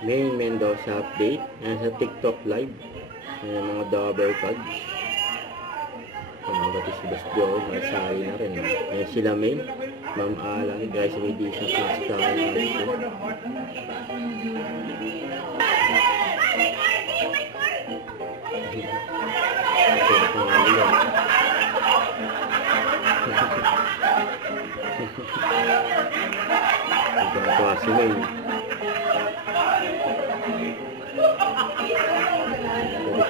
Ngayon, Mendoza update. Ayan sa TikTok live. Ayan mga double cards. Pati si Boss Joe, masali na rin. Ayan sila main. Ma'am Alan, guys, may edition sa style natin. Ito si main.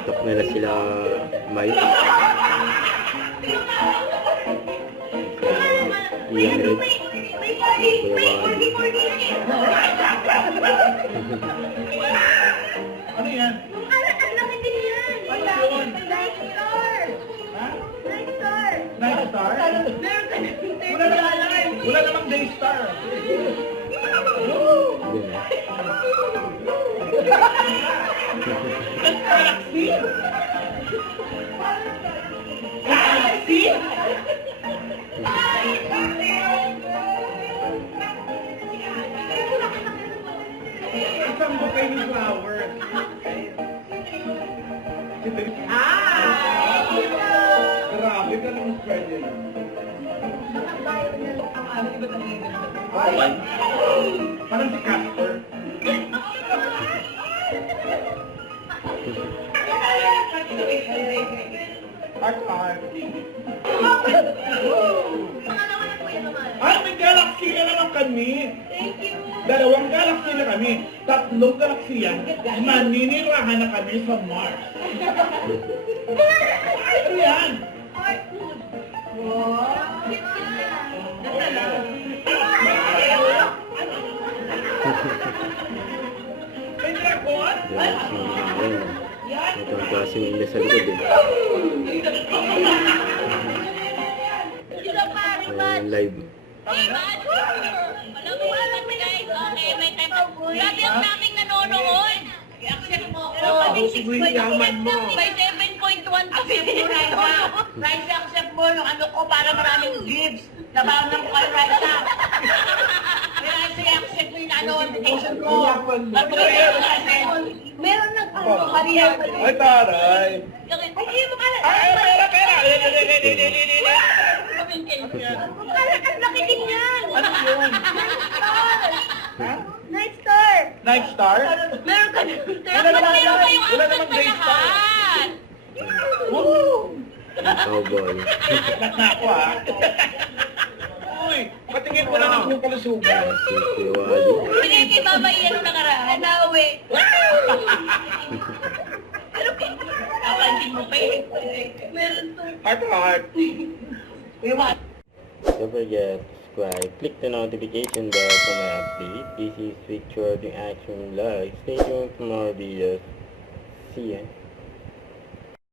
TikTok nila sila Mike. Iyan rin. Ano yan? Ang laki din yan! Ano yun? Night Star! Ha? Night Star! Night Star? Meron ka ng Wala namang Day Star. Yun eh. Galaxy? Galaxy? Isang bouquet ng flowers. Grabe ka naman pwede. Ay! Parang si Casper. Heart. Ay, may galaxy na naman kami. Thank you! Dalawang galaxy na kami. Tatlong galaxy yan. Maninirahan na kami sa Mars. Ano yan? Art food! May dragon? Yan, si Alan. Ito ang klase ng ina sa likod eh. Ayan, live. Alam mo ba guys? Okay, may time. Lagi ang daming nanonood. I-accept mo ako. By 7.1 accept mo, Raisa. Raisa, accept mo yung ano ko para maraming gifts. Nabawanan ko kayo, Raisa. Raisa, i-accept mo yung ano, notification ko. Meron ng ano, Maria. Ay, taray. Ay, hindi mo kala. Ay, pera. Ang laki din yan! Ano yun? Ha? Night Star! Night Star? Meron ka ng Dapat meron kayong Wala access namang na Day Star. lahat. Woo! Cowboy. Lahat na ako ah. Uy, patingin mo na ng yung kalusugan. Si Wally. Piniki babayan ng nakaraan. Nawe. Kapansin mo pa eh. Meron to. Heart. Don't forget to subscribe. Click the notification bell for my update. This is Victor the Action Live. Stay tuned for more videos. See ya.